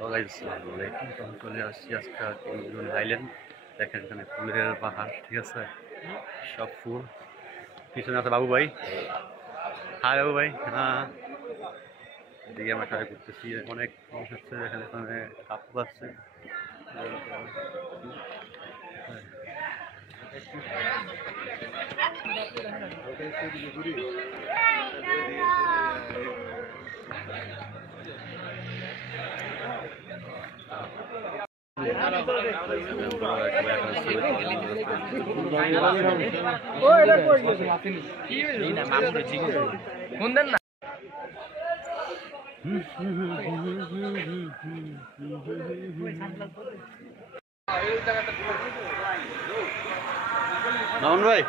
চলে আসছি আজকে আইল্যান্ড। দেখেন এখানে ফুলের পাহাড়, ঠিক আছে, সব ফুল। পিছনে আছে বাবু ভাই। হ্যাঁ বাবু ভাই, হ্যাঁ। এদিকে আমরা ট্রাই করতেছি, অনেক মানুষ হচ্ছে এখানে, এখানে কাপড় আসছে। নমন ভাই